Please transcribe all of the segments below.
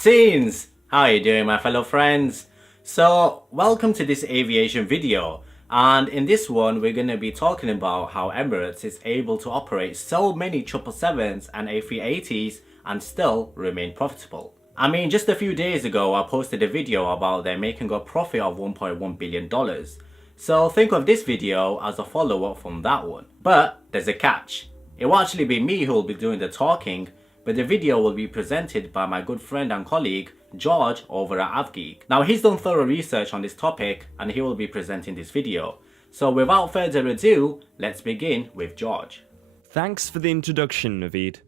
Martins! How are you doing, my fellow friends? So, welcome to this aviation video, and in this one we're going to be talking about how Emirates is able to operate so many 777s and A380s and still remain profitable. I mean, just a few days ago I posted a video about them making a profit of $1.1 billion. So think of this video as a follow-up from that one. But there's a catch. It will actually be me who will be doing the talking, but the video will be presented by my good friend and colleague George over at AvGeek. Now he's done thorough research on this topic and he will be presenting this video. So without further ado, let's begin with George. Thanks for the introduction, Naveed.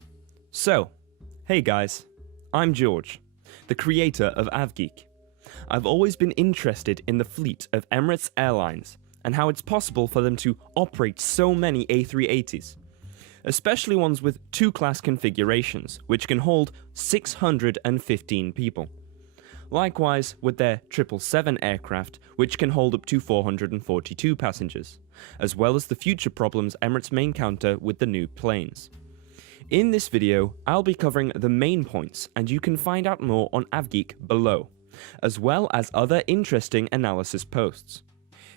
So, hey guys, I'm George, the creator of AvGeek. I've always been interested in the fleet of Emirates Airlines and how it's possible for them to operate so many A380s. Especially ones with two-class configurations, which can hold 615 people. Likewise with their 777 aircraft, which can hold up to 442 passengers, as well as the future problems Emirates may encounter with the new planes. In this video, I'll be covering the main points, and you can find out more on AvGeek below, as well as other interesting analysis posts.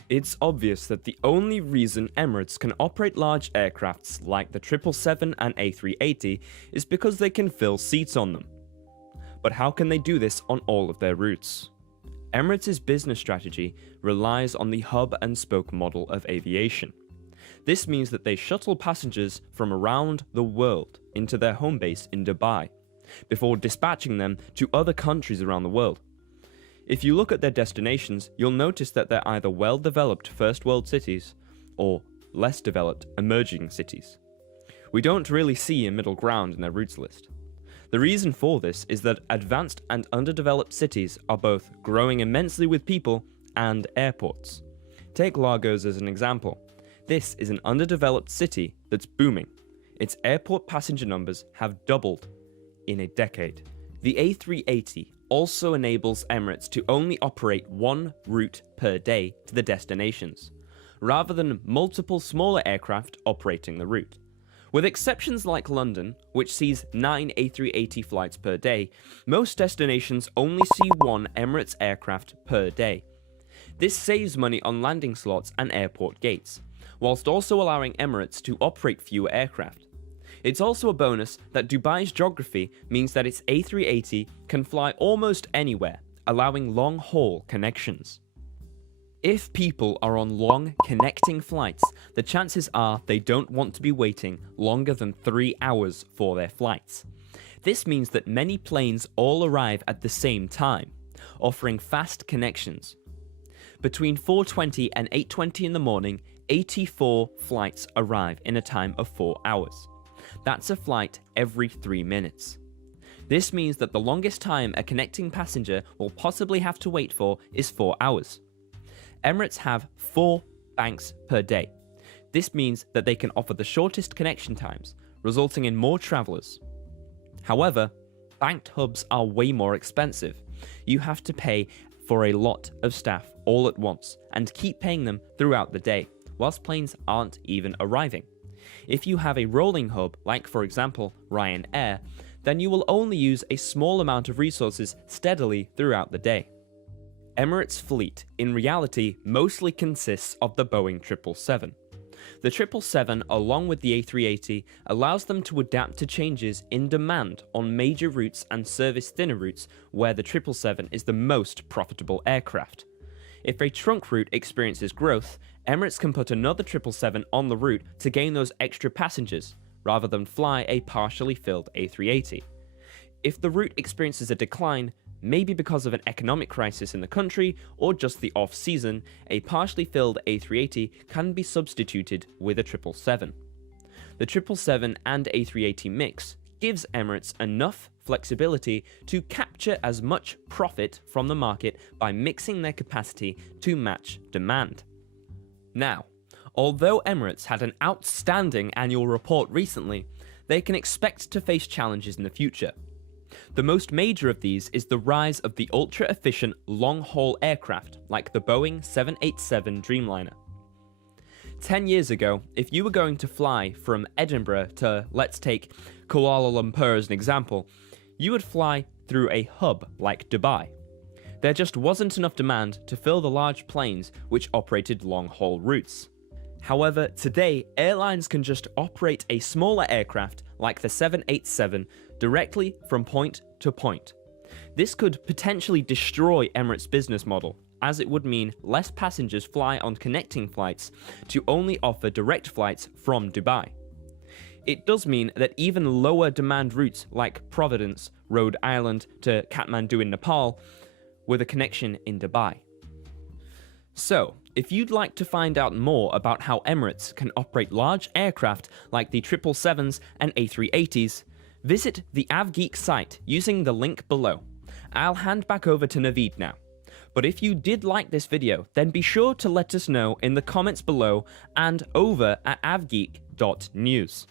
It's obvious that the only reason Emirates can operate large aircrafts like the 777 and A380 is because they can fill seats on them. But how can they do this on all of their routes? Emirates' business strategy relies on the hub and spoke model of aviation. This means that they shuttle passengers from around the world into their home base in Dubai, before dispatching them to other countries around the world. If you look at their destinations, you'll notice that they're either well-developed first world cities or less developed emerging cities. We don't really see a middle ground in their routes list. The reason for this is that advanced and underdeveloped cities are both growing immensely with people and airports. Take Lagos as an example. This is an underdeveloped city that's booming. Its airport passenger numbers have doubled in a decade. The A380 also enables Emirates to only operate one route per day to the destinations, rather than multiple smaller aircraft operating the route. With exceptions like London, which sees 9 A380 flights per day, most destinations only see one Emirates aircraft per day. This saves money on landing slots and airport gates, whilst also allowing Emirates to operate fewer aircraft. It's also a bonus that Dubai's geography means that its A380 can fly almost anywhere, allowing long-haul connections. If people are on long connecting flights, the chances are they don't want to be waiting longer than 3 hours for their flights. This means that many planes all arrive at the same time, offering fast connections. Between 4:20 and 8:20 in the morning, 84 flights arrive in a time of 4 hours. That's a flight every 3 minutes. This means that the longest time a connecting passenger will possibly have to wait for is 4 hours. Emirates have 4 banks per day. This means that they can offer the shortest connection times, resulting in more travellers. However, banked hubs are way more expensive. You have to pay for a lot of staff all at once and keep paying them throughout the day, whilst planes aren't even arriving. If you have a rolling hub, like for example Ryanair, then you will only use a small amount of resources steadily throughout the day. Emirates' fleet, in reality, mostly consists of the Boeing 777. The 777, along with the A380, allows them to adapt to changes in demand on major routes and service thinner routes where the 777 is the most profitable aircraft. If a trunk route experiences growth, Emirates can put another 777 on the route to gain those extra passengers, rather than fly a partially filled A380. If the route experiences a decline, maybe because of an economic crisis in the country or just the off-season, a partially filled A380 can be substituted with a 777. The 777 and A380 mix gives Emirates enough flexibility to capture as much profit from the market by mixing their capacity to match demand. Now, although Emirates had an outstanding annual report recently, they can expect to face challenges in the future. The most major of these is the rise of the ultra-efficient long-haul aircraft like the Boeing 787 Dreamliner. 10 years ago, if you were going to fly from Edinburgh to, let's take Kuala Lumpur as an example, you would fly through a hub like Dubai. There just wasn't enough demand to fill the large planes which operated long-haul routes. However, today, airlines can just operate a smaller aircraft like the 787 directly from point to point. This could potentially destroy Emirates' business model, as it would mean less passengers fly on connecting flights to only offer direct flights from Dubai. It does mean that even lower demand routes like Providence, Rhode Island to Kathmandu in Nepal, with a connection in Dubai. So, if you'd like to find out more about how Emirates can operate large aircraft like the 777s and A380s, visit the AvGeek site using the link below. I'll hand back over to Naveed now. But if you did like this video, then be sure to let us know in the comments below and over at avgeek.news.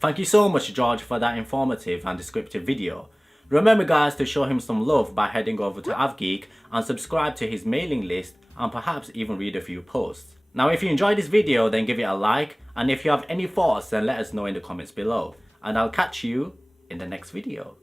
Thank you so much, George, for that informative and descriptive video. Remember guys to show him some love by heading over to AvGeek and subscribe to his mailing list and perhaps even read a few posts. Now if you enjoyed this video then give it a like, and if you have any thoughts then let us know in the comments below, and I'll catch you in the next video.